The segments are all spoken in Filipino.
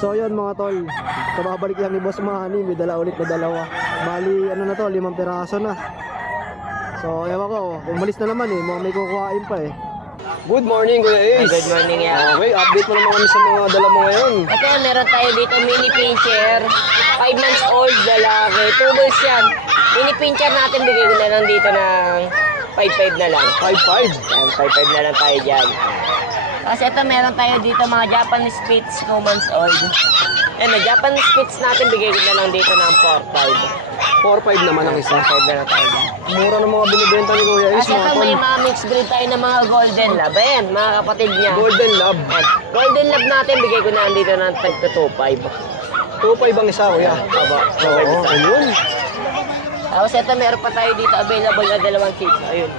So yun mga tol, kababalik lang ni Boss Manny, may dala ulit na dalawa. Bali ano na to, 5 piraso na. So ewan ko, umalis na naman eh, mga may kukuhain pa eh. Good morning Kuya Ace. Good morning yan. Okay, update mo naman kami sa mga dala mo ngayon. Ito, meron tayo dito mini pincher. 5 months old, lalaki. 2 bulls yan. Mini pincher natin, bigay ko na lang dito ng 5.5 na lang. 5.5. Yan, 5.5 na lang tayo dyan. Kasi ito, meron tayo dito mga Japanese Spitz, 2 months old. Yan, Japanese Spitz natin, bigay ko na lang dito ng 4.5. 4.5 naman ang isa. 4.5 na lang tayo dyan. Mura ng mga binibenta ni Kuya Ace Kasi mga ito, tol. may mga mixed breed tayo ng mga Golden Lab. Ayan, mga kapatid niya. Golden Lab. Yan. Golden Lab natin, bigay ko na lang dito ng 2.5. 2.5 ang isa Kuya. Aba, Oo, ayun. Tapos ito, meron pa tayo dito available na 2 seats. Ayun.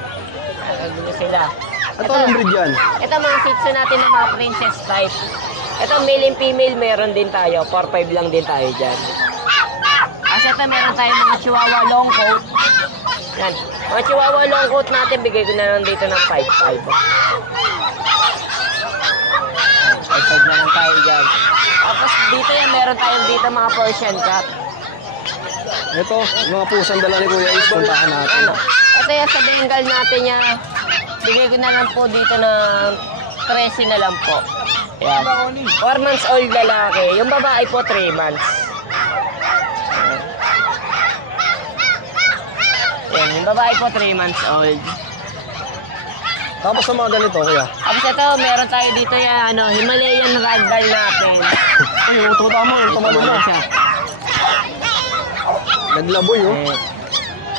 Nakagano sila. Ito anong breed yan? Ito mga seats natin ng mga princess type. Ito male and female meron din tayo. 4-5 lang din tayo dyan. Kasi ito meron tayo mga chihuahua long coat. Yan. Mga chihuahua long coat natin, bigay ko na lang dito ng 5-5. 5-5 na lang tayo dyan. Tapos dito yan, meron tayo dito mga Persian cat. Ito, mga pusang dala ni Kuya Ace, puntahan natin. Ano? Ito yan sa Bengal natin niya. Bigay ko na lang po dito ng 13 na lang po. Yan. 4 months old lalaki. Yung babae po 3 months. Yan. Yung babae po 3 months old. Tapos sa mga ganito Kuya. Tapos ito, meron tayo dito yung Himalayan ragdoll natin. Ay, yung tuta mo, yung tumalo mo. Siya. Naglaboy oh.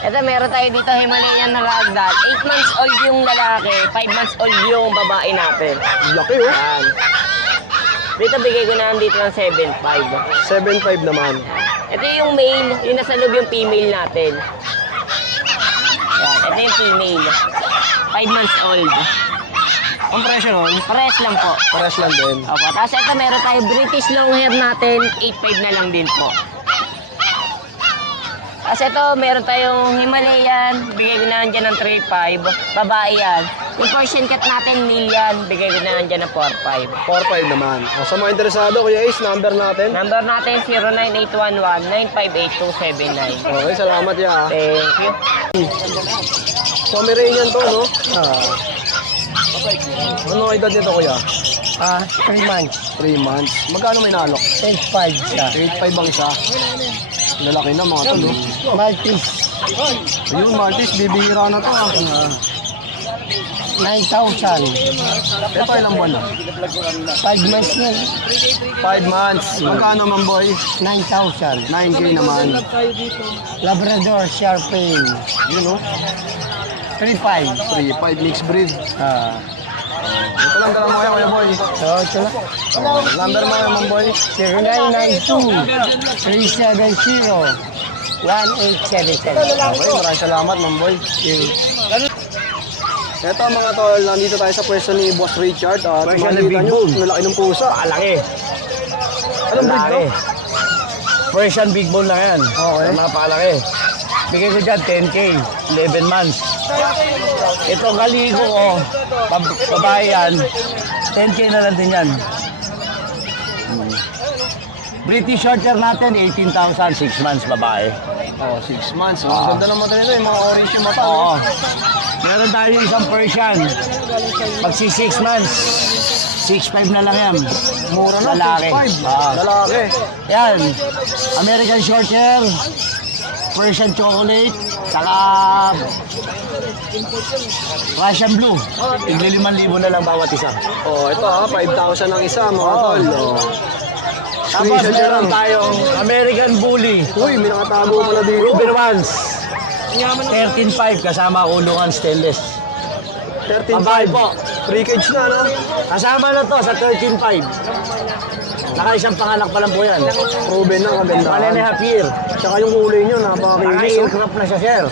Ito, meron tayo dito Himalayan ragdoll. 8 months old yung lalaki, 5 months old yung babae natin. Laki oh. Yan. Dito bigay ko na lang dito ng 7.5. 7.5 naman. Ito yung male, yung nasa loob yung female natin. Yan, ito yung female. 5 months old. Ang presyo nun? Pares lang po. Pares lang din. Opo. Tapos ito meron tayo British long hair natin, 8.5 na lang din po. Kasi ito, meron tayong Himalayan, bigay ko na lang dyan ng 3.5. Babae yan. Yung Persian cat natin, male yan, bigay ko na lang dyan ng 4.5. 4.5 naman. O, sa mga interesado, Kuya Ace, number natin. Number natin, 09811-958-279. Okay, salamat ya. Thank you. Pomeranian to, no? Ano ang edad nito, Kuya? 3 months. 3 months. Magkano may nalok? 8.5 siya. 8.5 ang isa. Lalaki na mga tol, no? Maltese. Ayun, Martis, bibihira na to. 9,000. Ito, ilang buwan na? 5 months na. 5 months. Magkano, Mamboy? 9,000. 9K naman. Labrador Sharpei. Yun, no? 3.5. 3.5 mixed breed. Ito lang dala mo kaya, Kuya Boy. So, ito na. Number mo, Mamboy. 0992-370-1877. Okay, maraming salamat, Mamboy. Ito mga tol, nandito tayo sa pwesto ni Boss Richard. At makikita nyo, nalaki ng pusa. Alaki. Anong breed to? Persian big bone na yan. Okay. Napalaki. Bigay ko dyan 10K, 11 months. Ito kaligo ko, babae yan, 10K na lang din yan. British Shorthair natin, 18,000, 6 months babae. Oh, 6 months. Ang ganda naman nito, yung mga orange yung mata. Oo. Meron tayo isang Persian. Magsi 6 months, 6.5 na lang yan. Mura na, Lalaki. 6.5. Lalaki. Yan, American Shorthair, Persian Chocolate, saka Russian Blue. Tigli 5,000 na lang bawat isa. Oh, ito 5,000 ang isa mga tol. Oh. Tapos Screenshot nyo lang. meron tayong American Bully. Uy, may nakatago pala dito. Ruby Ones. 13.5 kasama kulungan stainless. 13.5 po. 3 cage na, no? Kasama na to sa 13.5. Naka-isang panganak pa lang po yan. Proven na, 1 and a kagandahan. half year. Tsaka yung kulay nyo, napakakinis. Naka-aircraft na siya, sir.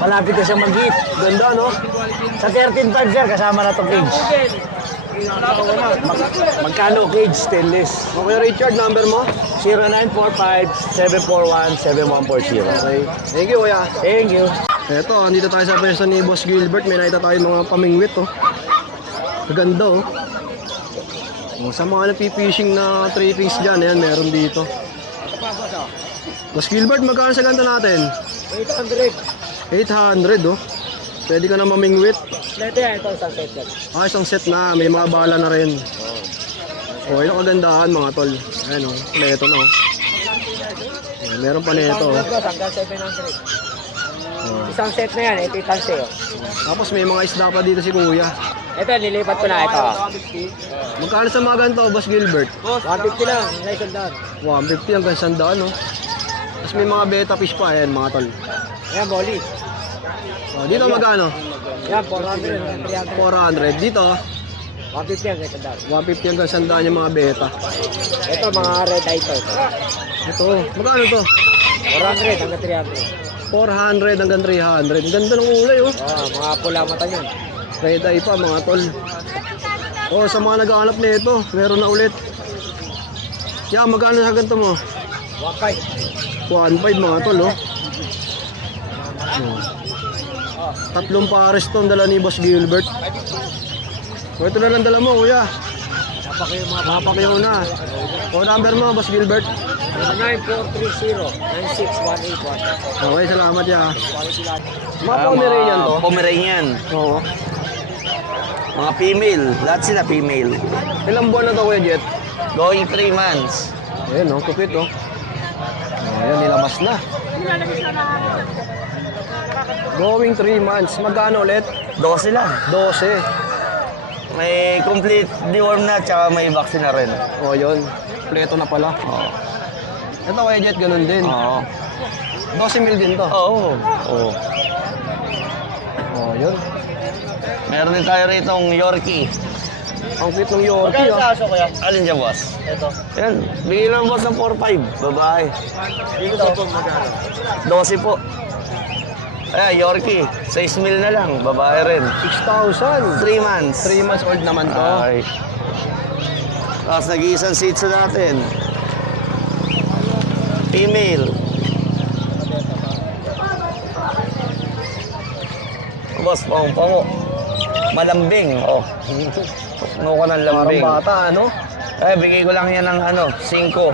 Malapit na siya mag-hit. Ganda, no? Sa 13.5, sir, kasama na to cage. Magkano cage stainless? Okay, Richard, number mo? 0945-741-7140. Okay. Thank you, kuya. Thank you. Eto, andito tayo sa pwesto ni Boss Gilbert. May nakita tayo mga pamingwit, oh. Ganda, oh. Sa mga napipishing na 3-piece dyan, ayan, meron dito. Boss Gilbert, magkano sa ganito natin? 800. 800, oh. Pwede ka na mamingwit. Ito yan, ito isang set yan. Isang set na, may mga bala na rin. Oh, yung kagandahan mga tol. Ayan, oh. Pleto na, oh. Ayan, meron pa nito, oh. Hanggang 700. Isang set na yan, ito yung tanse, oh. Tapos may mga isda pa dito si Kuya. Ito, nilipat ko na ito. Magkano sa mga ganito, Boss Gilbert? 150 lang, nilay sandaan. 150 hanggang 100, no? Tapos may mga beta fish pa, ayan mga tol. Ayan, Bolly. Oh, dito magkano? Yan, 400, 400. Dito, 150 hanggang sandaan. 150 hanggang 100 yung mga beta. Ito, mga red eye to. Ito, magkano to? 400 hanggang 300. 400 hanggang 300. Ang ganda ng kulay, oh. Mga pula mata niyan. Red eye pa, mga tol. Oh, sa mga nag-aanap nito, meron na ulit. Yan, magkano sa ganito mo? 1.5. 1.5 mga tol, oh. Tatlong pares to ang dala ni Boss Gilbert. O, ito na lang dala mo, kuya. Napakyaw na. O, number mo, Boss Gilbert. 9430-96181. Okay, salamat ya. Mga Pomeranian to? Pomeranian. Oo. Mga female. Lahat sila female. Ilang buwan na to, kuya Jet? Going 3 months. Ayan, oh, kupit, oh. Ayan, nilamas na. Going 3 months. Magkano ulit? 12 lang. 12. May complete deworm na, tsaka may vaccine na rin. O, yun. Pleto na pala. Oo. Ito, kuya Jet, ganun din. Oo. 12 mil din to. Oo. Oo. O, yun. Meron din tayo rito ng Yorkie. Ang cute ng Yorkie, ah. Alin dyan, boss? Ito. Yan. Bigay lang, boss, ng 4-5. Babae. Dito po magkano? 12 po. Ayan, Yorkie. 6 mil na lang. Babae rin. 6,000. 3 months. 3 months old naman to. Ay. Tapos nag-iisang sitso natin. Female. Boss, pango. Malambing. Oh. Ano ko ng Parang lambing. bata, ano? Eh, bigay ko lang yan ng 5.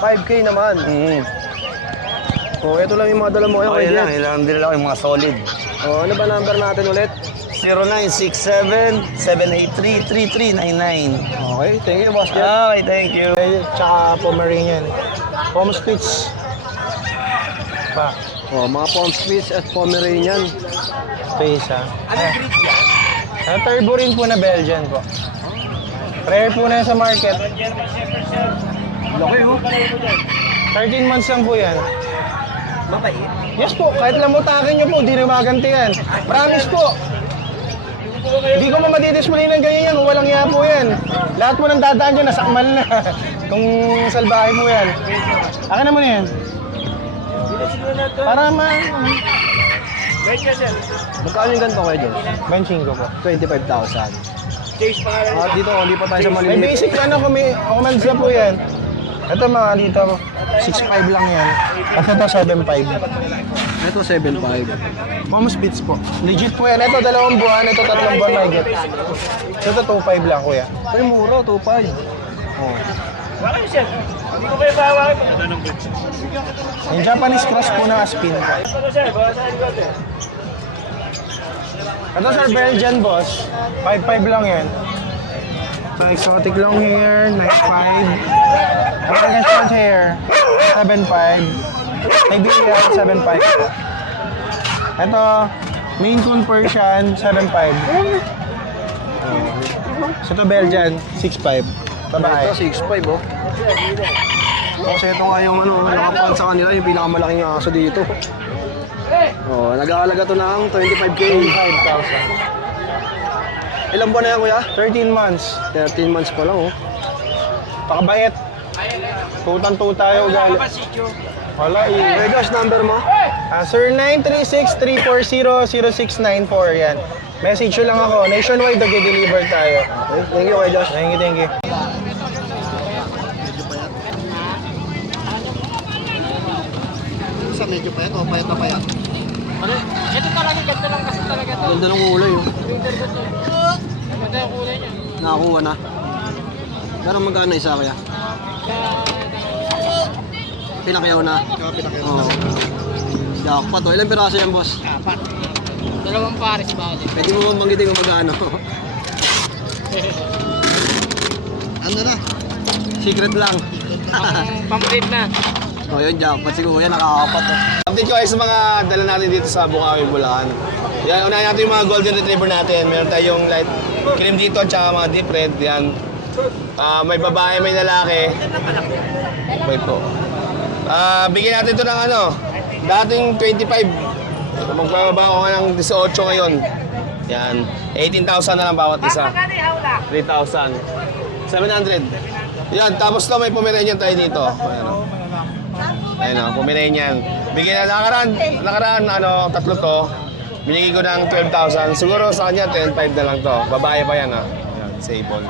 5K naman. O, ito lang yung mga dala mo. Okay Okay, lang, Jet. ilang din lang yung mga solid. O, ano ba number natin ulit? 0967-783-3399. Okay, thank you, Boss Jet. Okay, thank you. Tsaka Pomeranian. Pom Spitz. Pa. O, mga Pom Spitz at Pomeranian. Space, ha? Turbo rin po na Belgian po. Rare po na yan sa market. Laki, oh. 13 months lang po yan. Yes po, kahit lamutakin nyo po, di na maganti yan. Promise po. Hindi ko mo madidisplay ng ganyan yan, kung walang iya po yan. Lahat mo ng dadaan dyan, nasakmal na. Kung salbahe mo yan. Akin naman yan. Para Magkano yung ganito kayo, Jet? benching ko po. 25,000. At dito, hindi pa tayo sa May maliliit. basic ano, commands na po yan. Ito mga dito, 6.5 lang yan. At ito 7.5. Ito, 7,500. Mom's Beats po. Legit po yan. Ito 2 buwan, ito 3 buwan may get. Ito 2.5 lang kuya. Ay, mura, 2,500. Oh. Yung Japanese cross po na Aspin. Ito sir, Belgian boss. 5.5 lang yan. So, exotic long hair, 9.5. American short hair, 7.5. Iberian, 7.5. Ito, Maine Coon Persian, 7.5. So, ito Belgian, 6.5. Babae. Ito, 6,500, oh. Kasi ito nga yung nakapan sa kanila, yung pinakamalaking aso dito. Oh, nag-aalaga to ng 25K. 25,000. Ilang buwan na yan, kuya? 13 months. 13 months pa lang, oh. Pakabait. Tutang-tuta tayo ugali. Wala eh. Hey, Josh, number mo? Sir, 936-340-0694. Yan. Message nyo lang ako. Nationwide, nag-deliver tayo. Okay, thank you, kay Josh. Thank you, thank you. Sa medyo payat o payat na payat? Ano? Ito talaga, ganito lang kasi talaga ito. Ganda ng kulay, oh. Ganda yung kulay niya. Nakakuha na. Pero magkano isa kuya? Pinakyaw na. Oo. Jackpot oh. Ilang piraso yan boss? 4. Dalawang pares ba ulit? Pwede mo banggitin kung magkano. Ano na? Secret lang. Pang-breed na. Oh, yun, jackpot. Siguro yan, nakakapat. Oh. Update ko kayo sa mga dala natin dito sa Bukawi, Bulacan. Yan, unahin natin yung mga golden retriever natin. Meron tayong light cream dito at saka mga deep red. Yan. May babae, may lalaki. Wait po. Bigyan natin ito ng ano, dating 25. Magbababa ko nga ng 18 ngayon. Yan. 18,000 na lang bawat isa. 3,000. 700. Yan, tapos to may Pomeranian tayo dito. Ayan o. Ayan o, Pomeranian. Bigyan na nakaraan, ano, tatlo to. Binigay ko ng 12,000. Siguro sa kanya, 10,500 na lang to. Babae pa yan ha. Ayan, sable.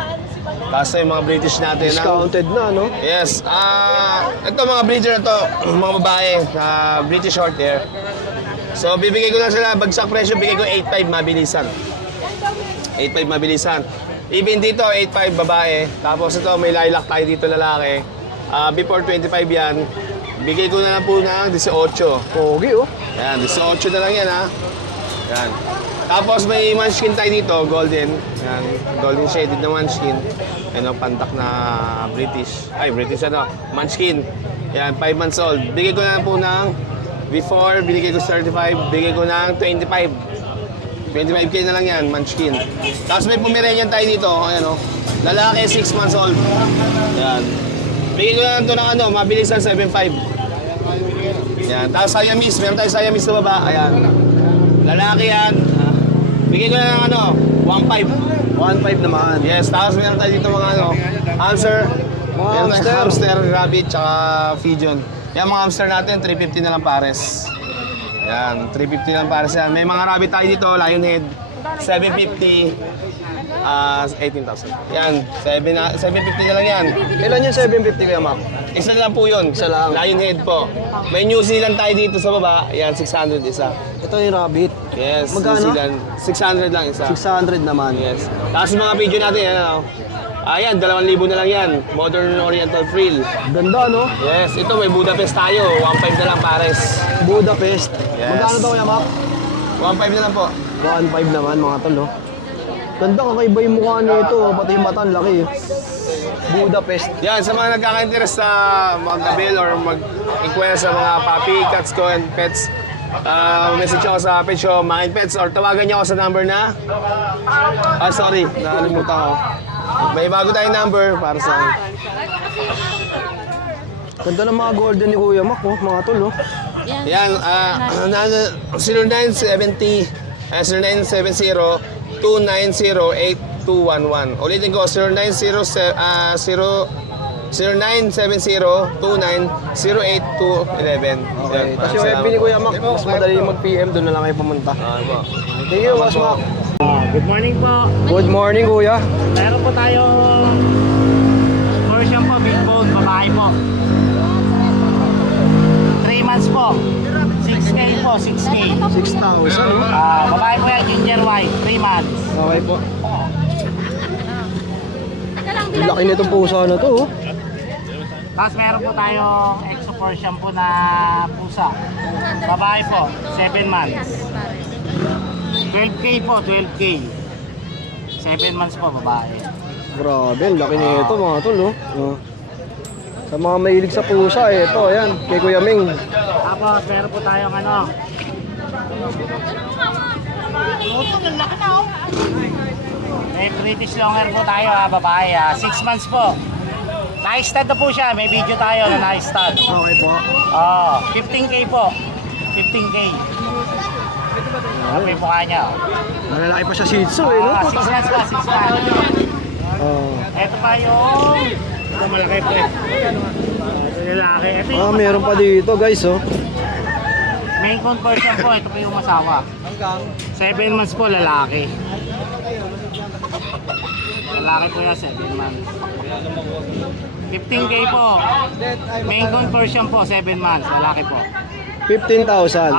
Tapos yung mga British natin. Discounted na, no? Yes. Ito mga breeder na to, mga babae, British short hair. So bibigay ko lang sila, bagsak presyo, bigay ko 8,500 mabilisan. 8,500 mabilisan. Even dito, 8,500 babae. Tapos ito, may lilac tayo dito lalaki. Before 25 yan, bigay ko na lang po ng 18. Pogi, oh. Yan, 18 na lang yan ha. Yan. Tapos may munchkin tayo dito, golden. Yan, golden shaded na munchkin. Ano, pantak na British. Ay, British ano, munchkin. Yan, 5 months old. Bigay ko na lang po ng, before, binigay ko 35, bigay ko ng 25. 25K na lang yan, munchkin. Tapos may Pomeranian tayo dito, ayan o. Lalaki, 6 months old. Yan. Bigay ko na lang ito ng ano, mabilis ang 7.5. Yan. Tapos Siamese, meron tayo Siamese na baba. Ayan. Lalaki yan. Bigay ko na ng ano, 1.5. 1.5 naman. Yes, tapos meron tayo dito mga ano, hamster. Mga Meron tayong hamster. hamster, rabbit, tsaka pigeon. Yan mga hamster natin, 350 na lang pares. Yan, 350 na lang pares yan. May mga rabbit tayo dito, lionhead, 750. 18,000. Yan, 750 na lang yan. Ilan yung 750 kuya, ma'am? Isa na lang po yun. Isa lang. Lionhead po. May New Zealand tayo dito sa baba. Yan, 600 isa. Ito yung rabbit. Yes, Magkano? New Zealand. 600 lang isa. 600 naman. Yes. Tapos yung mga video natin, yan ano. Ayan, 2,000 na lang yan. Modern Oriental Frill. Ganda, no? Yes, ito may Budapest tayo. 1.5 na lang pares. Budapest. Yes. Magkano to kuya, ma'am? 1.5 na lang po. 1.5 naman, mga tol, no? Ganda, kakaiba yung mukha nito. Pati yung mata, ang laki. Budapest. Yan, sa mga nagkaka-interest sa mag-avail or mag-inquire sa mga puppy, cats ko, and pets, message ako sa page ko, Mind Pets, or tawagan niyo ako sa number na... sorry, nakalimutan ko. May bago tayong number para sa... Ganda ng mga golden ni Kuya Mac, oh, mga tol, oh. Yan, 0970, 0970-290-8211. Ulitin ko, 0970-290-8211. Okay. Tapos yung FB ni Kuya Mac, mas madali yung mag-PM, doon na lang kayo pumunta. Thank you, Boss Mac. Good morning po. Good morning, Kuya. Meron po tayong version po, big bone, babae po. 3 months po. 6K po, 6K. 6,000, no? Babae po yan, ginger white, 3 months. Okay po. Ang laki nitong pusa na to, oh. Tapos meron po tayong exo Persian po na pusa. Babae po, 7 months. 12K po, 12K. 7 months po, babae. Grabe, ang laki nito, mga tol, oh. Oh. Sa mga mahilig sa pusa, ito, ayan, kay Kuya Ming. Tapos meron po tayong ano. May British Longhair po tayo babae 6 months po. Na-stud na po siya, may video tayo na na-stud. Okay po. 15K po. 15K. Ano yung mukha niya? Malalaki pa siya Shih Tzu, eh, no? 6 months pa, 6 months. Oh. Ito pa yung... Ito malaki po. Ito yung lalaki. Ito yung Meron pa dito, guys, oh. main conversion po. Ito po yung masawa. 7 months po, lalaki. Lalaki po yan, 7 months. 15K po. Main conversion po, 7 months. Lalaki po. 15,000.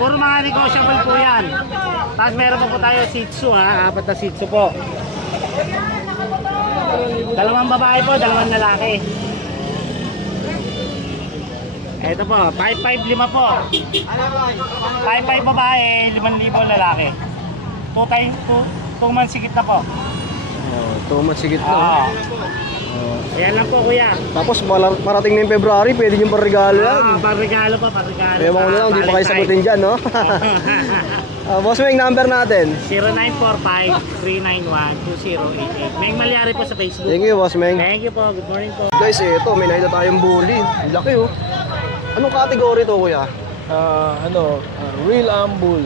Puro mga negotiable po yan. Tapos meron pa po tayo Shih Tzu 4 na Shih Tzu po. Dalawang babae po, dalawang lalaki. Ito po, 555 po. 555 babae, 5,000 lalaki. 2 months sigit na po. Oh, 2 months sigit na. Oo. Ayan lang po kuya. Tapos parating na yung February, pwede yung parregalo yan. Parregalo po, parregalo. Kaya mo lang, hindi pa kayo sagutin dyan, no? Boss Meng, number natin. 0945-391-2088. Meng Malyari po sa Facebook. Thank you, Boss Meng. Thank you po, good morning po. Guys, ito, may nakita tayong bully. Ang laki, oh. Anong category to, kuya? Real Ambul,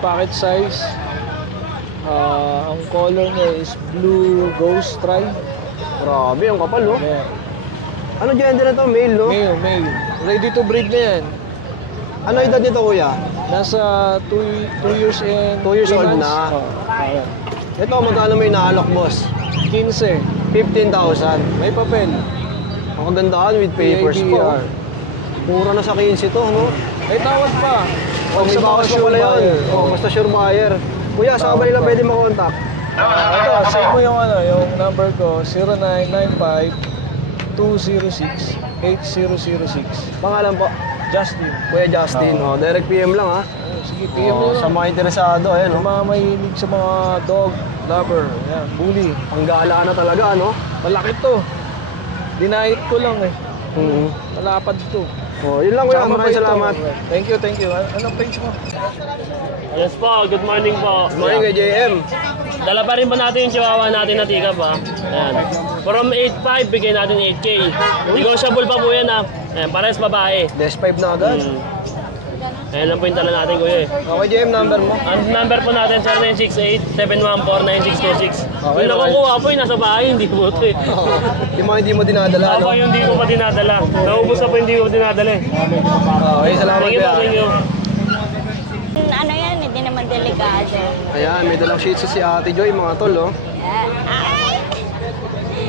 packet size. Ang color niya is blue ghost stripe. Grabe, ang kapal, no? Ayan. Ano gender na to? Male, no? Male. Ready to breed na yan. Ano edad nito, kuya? Nasa 2 years and 2 years 3 old months. na. Ayan. Ito, magkano may naalok, boss? 15. 15,000. May papel. Ang kagandahan with papers po. PIBR. Mura na sa 15 to, no? May tawad pa. Oh, may bawas pa pala yun. Oh, basta sure buyer. Kuya, saan ba nila pwede makontak? Ito, save mo yung number ko, 0995-206-8006. Pangalan po? Justin. Kuya Justin. Oh, direct PM lang, ha? Sige, PM mo Oh, sa mga interesado, ayan, Sa no? mga mahilig sa mga dog lover, yan, bully. Panggalaan na talaga, no? Malaki to. Dinahit ko lang eh. Mm-hmm. Malapad to. Oh, yun lang, kuya. Tsaka Maraming mabait to. salamat. Thank you. Anong page mo? Yes po, good morning po. Morning kay JM. Dala pa rin ba natin yung chihuahua natin na tika pa? Ayan. From 8.5, bigay natin 8K. Negotiable pa po yan ha. Ayan, parehas babae. Des 5 na agad. Ayan lang po yung tala natin kuya eh. Okay, JM, number mo. Ang number po natin 0968-714-9626. Okay, Yung nakukuha po yung nasa bahay, hindi po ito eh. Yung mga hindi mo dinadala, no? Ako yung hindi ko pa dinadala. Naubos na po yung hindi ko dinadala eh. Okay, salamat, Thank you po, kuya. thank you. Ano yan, hindi naman delikado. Ayan, may dalang shih tzu si Ate Joy, mga tol, oh. Ay!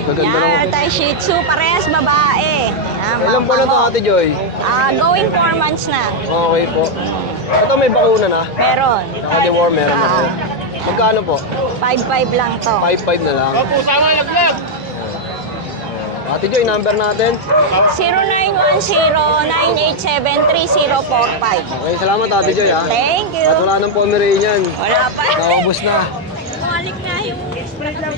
Gaganda lang. Yan, tayo Shih Tzu, parehas babae. Yan, Ilan po na to, Ate Joy? Going 4 months na. Okay po. Ito may bakuna na. Meron. Naka-deworm meron na. Ah. Magkano po? 5-5 lang to. 5.5 na lang. Ate Joy, number natin. 0910-987-3045. Okay, salamat Ate Joy, ha. Thank you. At wala nang Pomeranian. Wala pa. Naubos na. Bumalik na yung pili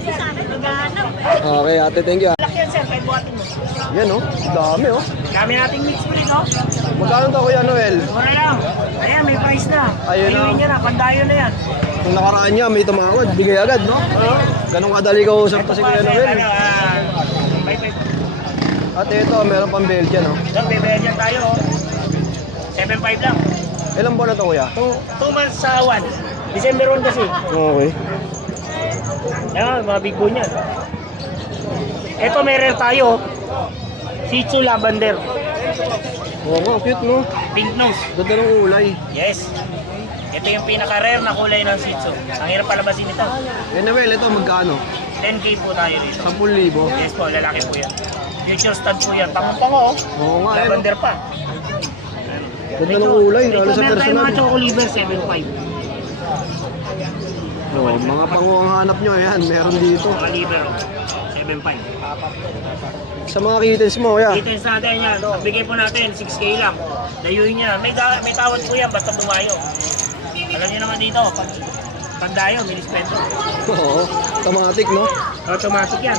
sa akin, naghahanap. Okay, ate, thank you. Laki yan sir, kay buhatin mo. Yan, oh. Dami, oh. Kami nating mix breed no? Magkano to, Kuya Noel? Mura lang. Ayan, may price na. Ayun na. Ayun niya na, pandayo na yan. Kung nakaraan niya, may tumawad. Bigay agad, no? Ganong kadali ka usap to si Kuya Noel. At ito, meron pang Belgian, oh. Ito, bebedyan tayo. 7.5 lang. Ilang buwan na to, Kuya? 2 months sa 1. December 1 kasi. Okay. Ayan, mga big boy niyan. Ito, meron tayo. Shih Tzu Lavender. Oo nga, cute, no? Pink nose. Ganda ng kulay. Yes. Ito yung pinaka-rare na kulay ng Shih Tzu. Ang hirap palabasin ito. Eh, Noel, ito magkano? 10K po tayo rito. 10,000. Yes po, lalaki po yan. Future stud po yan. Pango-pango, oh. Oo nga, eh. Lavender pa. Ganda ng kulay, lalo sa Ito, meron tayo personal. mga choco liver, 7.5. Oh, mga pango ang hanap nyo, ayan, meron dito. Mga liver, oh. 7.5. Sa mga kittens mo, Kuya. Details natin yan. Bigay po natin, 6K lang. Dayuin niya. May tawad po yan, basta dumayo. Alam niyo naman dito, pag dayo, minispento. Oo, automatic, no? Automatic yan.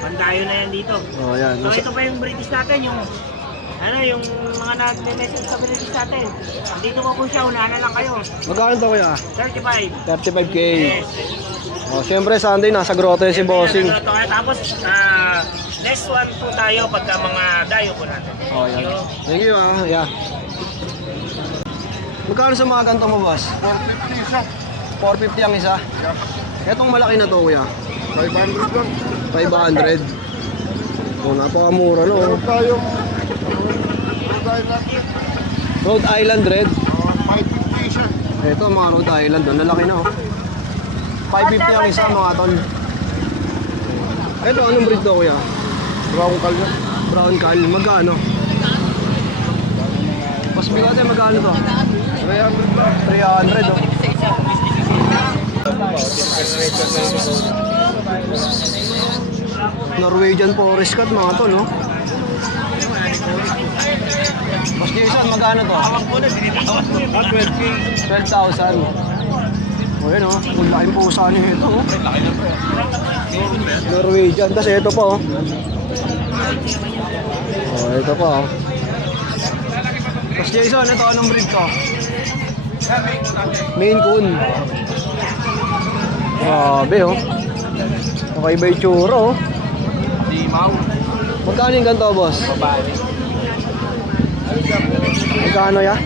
Pandayo na yan dito. Oh, ayan. So ito pa yung British natin, yung yung mga nag-message sa British natin. Dito po siya, unahan na lang kayo. Magkano to, Kuya? 35. 35K. Yes. Oh, syempre, Sunday, nasa grote si Bossing. Tapos, next one po tayo pagka mga dayo po natin. Oh, Thank you. yan. Thank you, ah. Yeah. Magkano sa mga ganito mo, boss? 450 isa. 450 ang isa? Etong malaki na to, Kuya. 500 lang. 500. Oh, napakamura, no? Meron tayong Rhode Island Red. 550 isa. Ito, mga Rhode Island. Ang lalaki na, oh. 550 ang isa, mga tol. Ito, anong breed to, Kuya? Brown kalyo. Brown Cal. Magkano? Mas bigote, magkano to? 300 lang. 300, oh. Norwegian Forest Cat mga tol, no? Boss Jason, magkano to? 12,000. O yun, oh. Ang laking pusa niyo ito, oh. Norwegian. Tapos ito pa, oh. Oh, ito pa, oh. Boss Jason, ito anong breed to? Maine Coon. Grabe, oh. Kakaiba yung tsura, oh. Magkano yung ganito, boss? Magkano ya?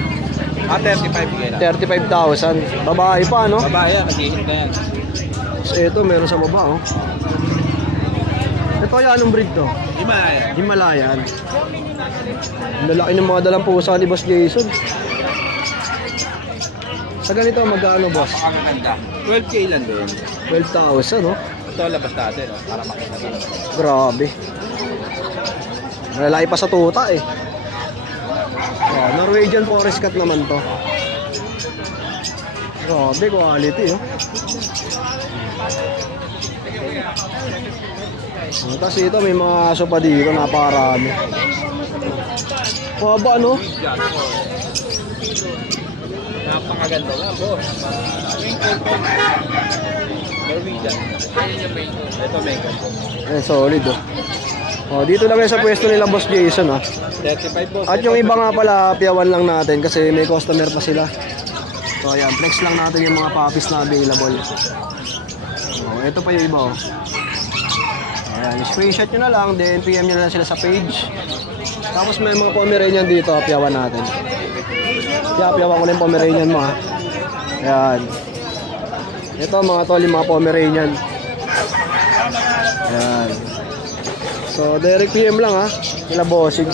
35 bigay na. 35,000. Babae pa, no? Babae yan, nag-ihit na yan. So, ito, meron sa baba, oh. Ito, yan, anong breed to? Himalaya. Himalayan. Ang lalaki ng mga dalang pusa ni Boss Jason. Sa ganito, magkano, boss? Ang ganda. 12K lang din. 12,000, no? Ito labas natin, no? Para makita natin. Grabe. Lalaki pa sa tuta, eh. Oh, Norwegian Forest Cat naman to. Grabe, quality, oh. Tapos ito, may mga aso pa dito, napakarami. Paba, no? Napakaganda nga, boss. Norwegian. Ito, Mega. Eh, solid, oh. Oh, dito lang yan sa pwesto nila, Boss Jason, ah. 35, boss. At yung iba nga pala, piyawan lang natin kasi may customer pa sila. So ayan, flex lang natin yung mga puppies na available. Oh, ito pa yung iba, oh. Ayan, screenshot nyo na lang, then PM nyo na lang sila sa page. Tapos may mga Pomeranian dito, piyawan natin. Piyawan ko lang yung Pomeranian mo, ha. Ayan. Ito mga tol, yung mga Pomeranian. Ayan. So, direct PM lang, ha. Kila bossing.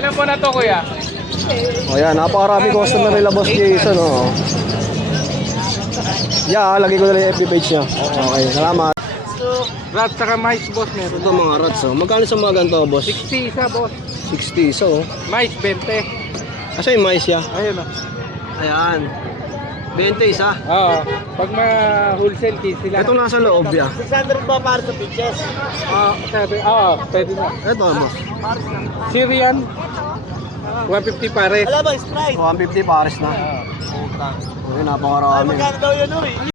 Ilan po na to, kuya? O yan, napakarami customer nila Boss Jason, oh. Yeah, lagay ko na lang yung FB page niya. Okay, salamat. Rat saka mais, boss, meron. Ito mga rats, oh. Magkano sa mga ganito, boss? 60 isa, boss. 60, so. Mais, 20. Asa yung mais ya? Ayun, oh. Ayan. 20 isa. Oo. Pag mga wholesale, 15 lang. Ito nasa loob ya. 600 ba para sa pitches? Pwede na. Ito, boss. Syrian, 150 pare. 150 pares na. Okay, napakarami. daw yun,